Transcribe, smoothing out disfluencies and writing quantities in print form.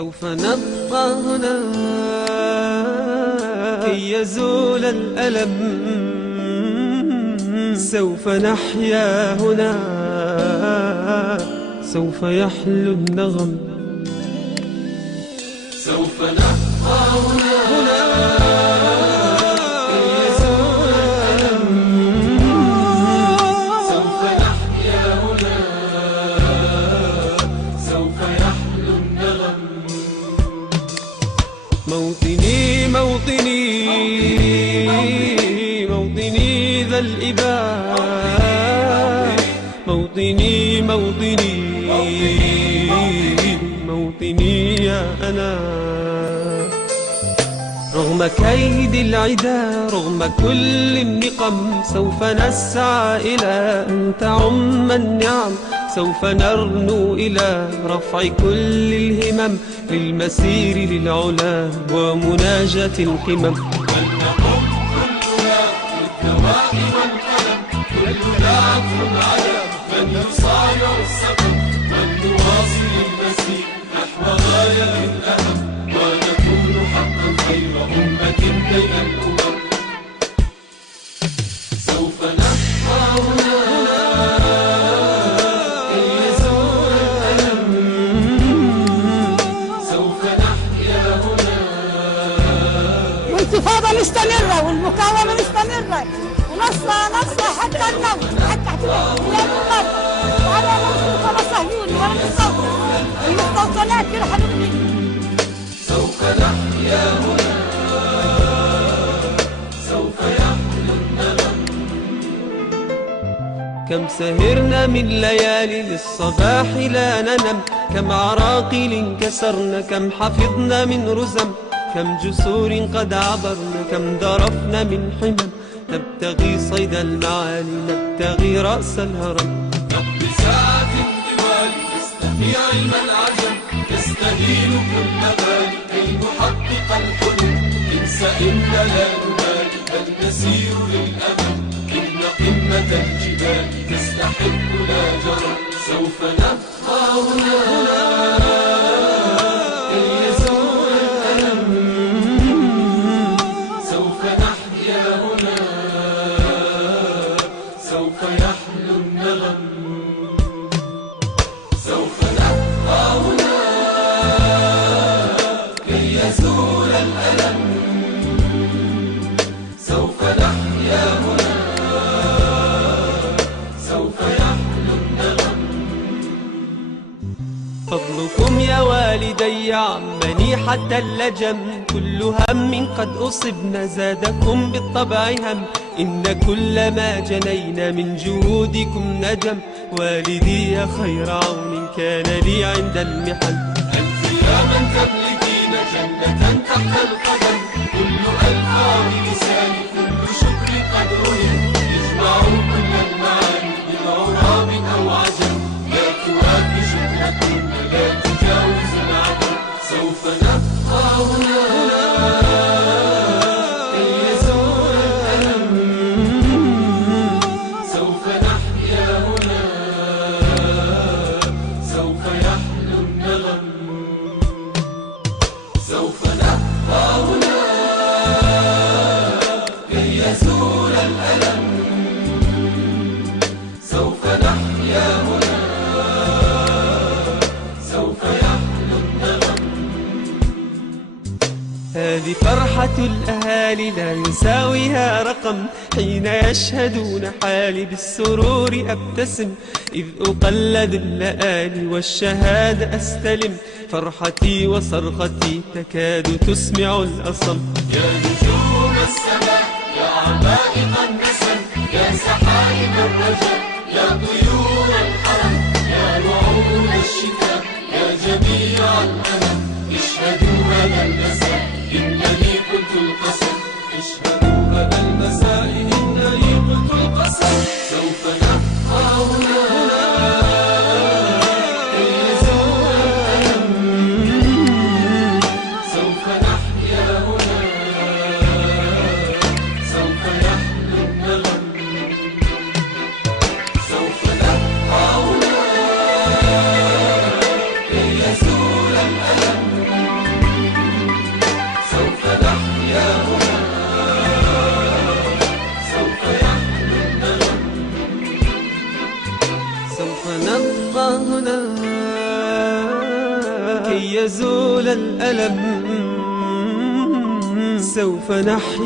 سوف نبقى هنا كي يزول الألم، سوف نحيا هنا، سوف يحلو النغم. سوف نبقى هنا كي يزول الألم، سوف نحيا هنا، سوف يحلو النغم. موطني موطني موطني ذا الإباء، موطني موطني موطني يا أنا. رغم كيد العدا، رغم كل النقم، سوف نسعى إلى أن تعم النعم، سوف نرنو إلى رفع كل الهمم، للمسير للعلا ومناجاة القمم. ولنقم كلنا بالدواء والقلم، كلنا عطف على من يصارع السبب، ولنواصل المسير نحو غاية الأهم، ونكون حقا خير أمة بين الأمم. سوف نبقى هنا كي يزول الألم، سوف نحيا هنا. والانتفاضة مستمرة والمقاومة مستمرة، ونصلى حتى الموت، حتى احتلال الموت. وعلى نصل كما صهيوني والمستوطنات يرحلوا مني. سوف نحيا هنا، سوف يحلو النغم. كم سهرنا من ليالي للصباح لا ننم، كم عراقيل كسرنا، كم حفظنا من رزم، كم جسور قد عبرنا، كم ذرفنا من حمم، نبتغي صيد المعالي، نبتغي رأس الهرم. نقضي ساعة الدوال تستحي علم العجم، تستهين كل غالي كي نحقق الحلم. انسى إنا لا نبالي بل نسير للأمل، إن قمة الجبال تستحق لا جرى. سوف نبقى هنا كي يزول الألم، سوف نحيا هنا، سوف يحلو النغم. سوف نبقى هنا كي يزول الألم، سوف نحيا هنا، سوف يحلو النغم. فضلكم يا والدي عمني حتى اللجم، كل هم قد أصبنا زادكم بالطبع هم، إن كل ما جنينا من جهودكم ندم. والدي يا خير عون كان لي عند المحن. أنت يا من تملكين جنة تحت القدم، كل ألفاظ لساني كل شكر قد رهن، اجمعوا كل المعاني بالغراب أو عجم، لا توافي شكركم ولا تجاوز العدم. سوف نبقى هنا كي يزول الألم، سوف نحيا هنا، سوف يحلو النغم. سوف نبقى هنا كي يزول الألم، سوف نحيا هنا، سوف يحلو النغم. هذه فرحة الأهالي لا يساويها رقم، حين يشهدون حالي بالسرور أبتسم، إذ أقلد اللآلي والشهادة أستلم، فرحتي وصرختي تكاد تسمع الأصم. يا نجوم السماء يا عمائق النسم، يا سحائب الرجاء يا طيور الحرم، يا نعود الشتاء يا جميع الأمم، اشهدوا هذا المساء إنني قلت القسم، اشهدوا هذا المساء إنني قلت القسم. سوف نبقى هنا كي يزول الألم، سوف نحيا هنا، سوف يحلو النغم. سوف نبقى هنا كي يزول الألم، سوف نبقى هنا كي يزول الألم، سوف نحيا